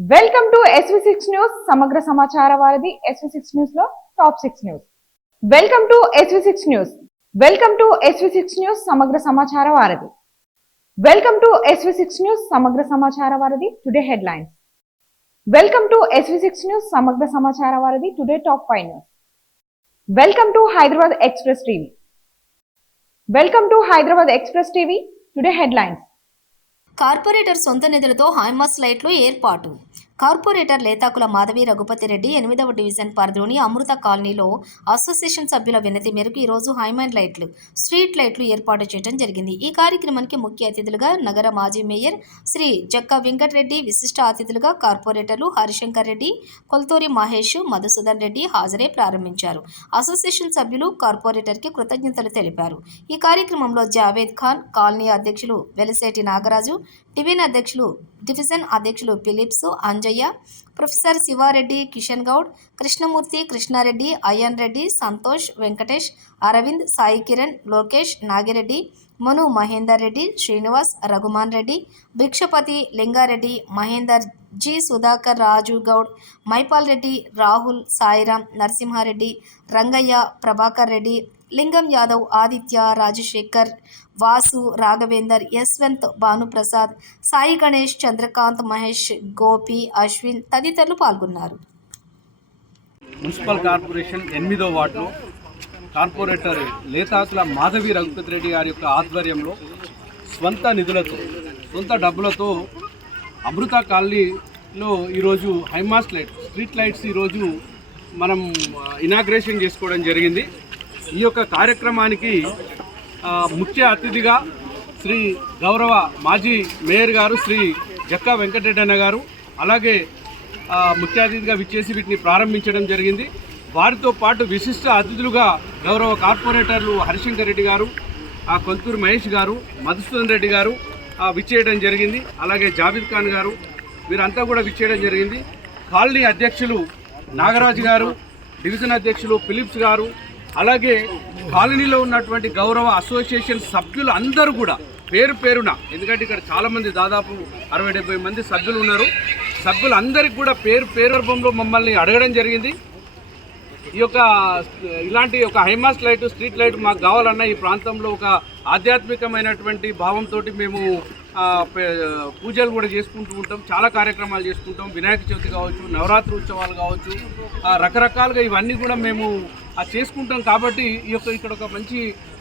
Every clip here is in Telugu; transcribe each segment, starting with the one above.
వెల్కమ్ టు SV6 న్యూస్ సమగ్ర సమాచార వారధి SV6 న్యూస్ లో top 6 news. Welcome to SV6 news. Welcome to SV6 news సమగ్ర సమాచార వారధి. వెల్కమ్ టు SV6 న్యూస్ సమగ్ర సమాచార వారధి. Today headlines. Welcome to SV6 news సమగ్ర సమాచార వారధి. Today top 5 news. Welcome to Hyderabad express TV. Welcome to Hyderabad express TV. Today headlines. Corporator సొంత నిధులతో హైమాస్ లైట్లు ఏర్పాటు. కార్పొరేటర్ లేతాకుల మాధవి రఘుపతిరెడ్డి 8వ డివిజన్ పరిధిలోని అమృత కాలనీలో అసోసియేషన్ సభ్యుల వినతి మేరకు ఈరోజు హైమాన్ లైట్లు, స్ట్రీట్ లైట్లు ఏర్పాటు చేయడం జరిగింది. ఈ కార్యక్రమానికి ముఖ్య అతిథులుగా నగర మాజీ మేయర్ శ్రీ జక్కా వెంకటరెడ్డి, విశిష్ట అతిథులుగా కార్పొరేటర్లు హరిశంకర్ రెడ్డి, కొల్తూరి మహేష్, మధుసూదన్ రెడ్డి హాజరై ప్రారంభించారు. అసోసియేషన్ సభ్యులు కార్పొరేటర్కి కృతజ్ఞతలు తెలిపారు. ఈ కార్యక్రమంలో జావేద్ ఖాన్, కాలనీ అధ్యక్షులు వెలిసేటి నాగరాజు, డివిజన్ అధ్యక్షులు ఫిలిప్స్, అంజయ్య, ప్రొఫెసర్ శివారెడ్డి, కిషన్ గౌడ్, కృష్ణమూర్తి, కృష్ణారెడ్డి, అయ్యన్ రెడ్డి, సంతోష్, వెంకటేష్, అరవింద్, సాయి కిరణ్, లోకేష్, నాగిరెడ్డి, మను, మహేందర్ రెడ్డి, శ్రీనివాస్, రఘుమాన్ రెడ్డి, భిక్షపతి, లింగారెడ్డి, మహేందర్, జి సుధాకర్, రాజు గౌడ్, మైపాల్ రెడ్డి, రాహుల్, సాయిరాం, నరసింహారెడ్డి, రంగయ్య, ప్రభాకర్ రెడ్డి, లింగం యాదవ్, ఆదిత్య, రాజశేఖర్, వాసు, రాఘవేందర్, యశ్వంత్, భానుప్రసాద్, సాయి గణేష్, చంద్రకాంత్, మహేష్, గోపి, అశ్విన్ తదితరులు పాల్గొన్నారు. మున్సిపల్ కార్పొరేషన్ 8వ వార్డులో కార్పొరేటర్ లేతాకుల మాధవి రఘుపతిరెడ్డి గారి యొక్క ఆధ్వర్యంలో స్వంత నిధులతో, సొంత డబ్బులతో అమృత కాలనీలో ఈరోజు హైమాస్ లైట్, స్ట్రీట్ లైట్స్ ఈరోజు మనం ఇనాగ్రేషన్ చేసుకోవడం జరిగింది. ఈ యొక్క కార్యక్రమానికి ముఖ్య అతిథిగా శ్రీ గౌరవ మాజీ మేయర్ గారు శ్రీ జక్కా వెంకటరెడ్డి అన్న గారు, అలాగే ముఖ్య అతిథిగా విచ్చేసి వీటిని ప్రారంభించడం జరిగింది. వారితో పాటు విశిష్ట అతిథులుగా గౌరవ కార్పొరేటర్లు హరిశంకర్ రెడ్డి గారు, కొల్తూరు మహేష్ గారు, మధుసూదన్ రెడ్డి గారు విచ్చేయడం జరిగింది. అలాగే జావేద్ ఖాన్ గారు, వీరంతా కూడా విచ్చేయడం జరిగింది. కాలనీ అధ్యక్షులు నాగరాజు గారు, డివిజన్ అధ్యక్షులు ఫిలిప్స్ గారు, అలాగే కాలనీలో ఉన్నటువంటి గౌరవ అసోసియేషన్ సభ్యులు అందరూ కూడా పేరు పేరున, ఎందుకంటే ఇక్కడ చాలామంది దాదాపు 60-70 మంది సభ్యులు ఉన్నారు. సభ్యులందరికీ కూడా పేరు రూపంలో మమ్మల్ని అడగడం జరిగింది. ఈ యొక్క ఇలాంటి ఒక హైమాస్ లైట్, స్ట్రీట్ లైట్ మాకు కావాలన్న ఈ ప్రాంతంలో ఒక ఆధ్యాత్మికమైనటువంటి భావంతో మేము పూజలు కూడా చేసుకుంటూ ఉంటాం, చాలా కార్యక్రమాలు చేసుకుంటాం. వినాయక చవితి కావచ్చు, నవరాత్రి ఉత్సవాలు కావచ్చు, రకరకాలుగా ఇవన్నీ కూడా మేము చేసుకుంటాం. కాబట్టి ఈ యొక్క ఇక్కడ ఒక మంచి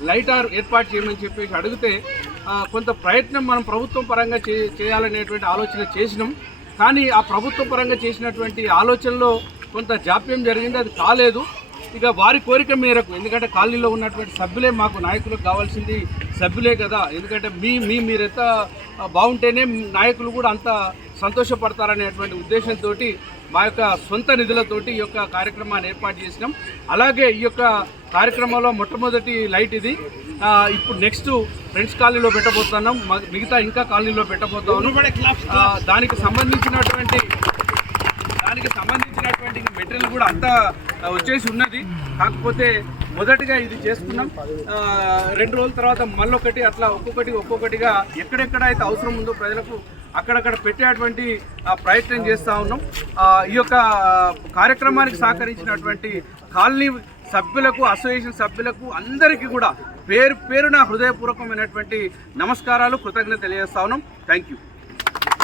లైట్ ఏర్పాటు చేయమని చెప్పేసి అడిగితే కొంత ప్రయత్నం మనం ప్రభుత్వం పరంగా చేయాలనేటువంటి ఆలోచన చేసినాం. కానీ ఆ ప్రభుత్వ పరంగా చేసినటువంటి ఆలోచనలో కొంత జాప్యం జరిగింది, అది కాలేదు. ఇక వారి కోరిక మేరకు, ఎందుకంటే కాలనీలో ఉన్నటువంటి సభ్యులే మాకు నాయకులకు కావాల్సింది, సభ్యులే కదా, ఎందుకంటే మీరెంత బాగుంటేనే నాయకులు కూడా అంత సంతోషపడతారనేటువంటి ఉద్దేశంతో మా యొక్క సొంత నిధులతోటి ఈ యొక్క కార్యక్రమాన్ని ఏర్పాటు చేసినాం. అలాగే ఈ యొక్క కార్యక్రమంలో మొట్టమొదటి లైట్ ఇది. ఇప్పుడు నెక్స్ట్ ఫ్రెండ్స్ కాలనీలో పెట్టబోతున్నాం, మిగతా ఇంకా కాలనీలో పెట్టబోతున్నాం. దానికి సంబంధించినటువంటి మెటీరియల్ కూడా అంతా వచ్చేసి ఉన్నది. కాకపోతే మొదటిగా ఇది చేసుకున్నాం. 2 రోజుల తర్వాత మళ్ళొకటి, అట్లా ఒక్కొక్కటిగా ఎక్కడెక్కడ అయితే అవసరం ఉందో ప్రజలకు అక్కడక్కడ పెట్టేటువంటి ప్రయత్నం చేస్తూ ఉన్నాం. ఈ యొక్క కార్యక్రమానికి సహకరించినటువంటి కాలనీ సభ్యులకు, అసోసియేషన్ సభ్యులకు అందరికీ కూడా పేరున హృదయపూర్వకమైనటువంటి నమస్కారాలు, కృతజ్ఞత తెలియజేస్తా ఉన్నాం. Thank you.